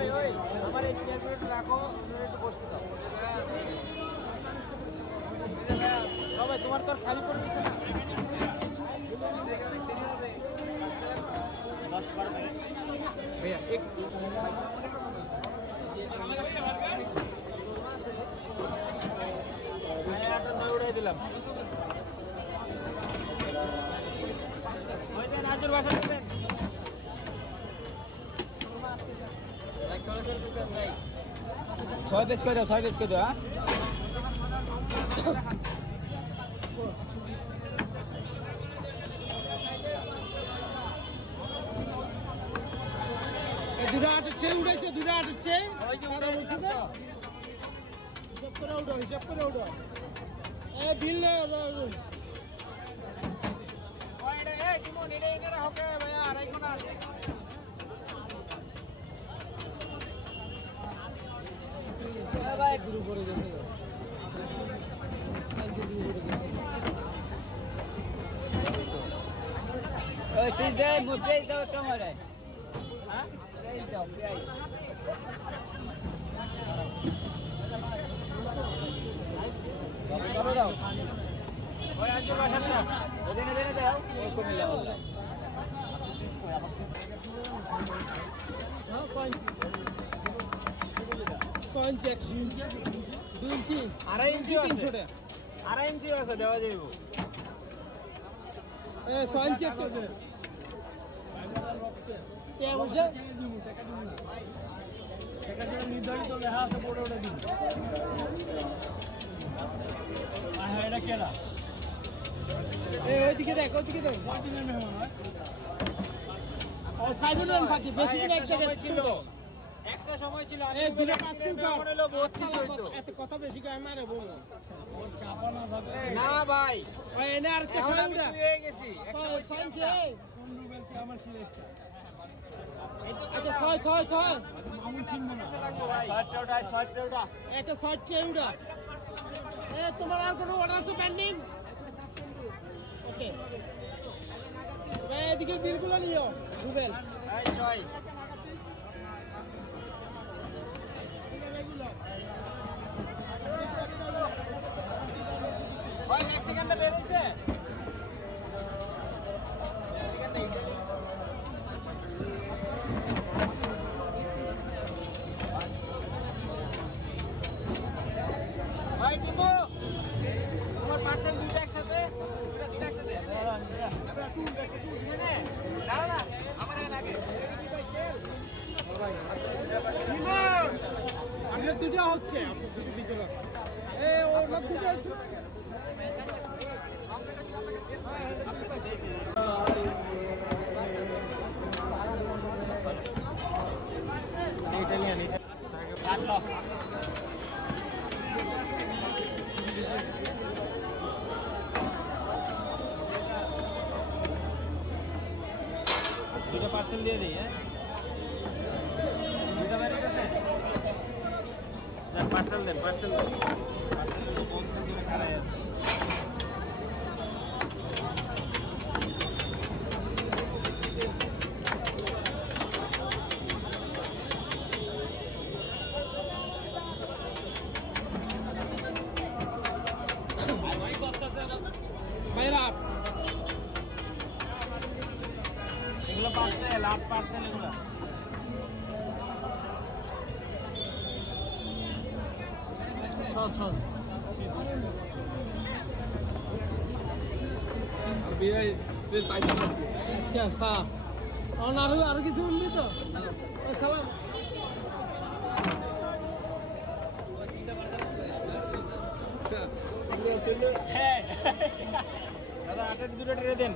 আমার এই ক্যালকুলেটর রাখো, একটু বসতে দাও। সবাই তোমার তো খালি করে দিচ্ছে না। 10-12 মিনিট ভাইয়া একটু উড়াই দিলাম। নাজুর বাসা দেবেন 6 পিস করে দাও, 6 পিস করে দাও। দুটা আটের চেয়ে উঠেছে, দুটা আটের চেয়ে হিসাব করে উঠো, হিসাব করে উঠো। বিল গুরু করে গেছে টমারে দাও আড়াই ইঞ্চি আছে দেওয়া যাইব। 6 ইঞ্চি নির্ধারিত লেখা আছে বোর্ডে, ওটা দিন। হ্যাঁ এটা কেনা ওইদিকে দেখ, ওইদিকে দেখ। একটা সময় ছিল কথা বেশি না ভাই, আচ্ছা 6 একটা 6 তোমার আর কোনো অর্ডার আছে পেন্ডিং? ওকে এদিকে বিলগুলো নিও রুবেল। মেক্সিকানটা বের হয়েছে, ভাই টিপো তোমার পার্সেল দুইটা একসাথে, আপনার দুটো হচ্ছে, ইটালিয়ান দুটো পার্সেল দিয়ে দিই। হ্যাঁ পার্সেল দেন, পার্সেল কম দূরে খারাই আছে। এগুলো পার্সেল, 8 পার্সেল এগুলো। আচ্ছা আরো কিছু উঠলি তো সালাম। হ্যাঁ দাদা 8 দুটো ট্রে দেন।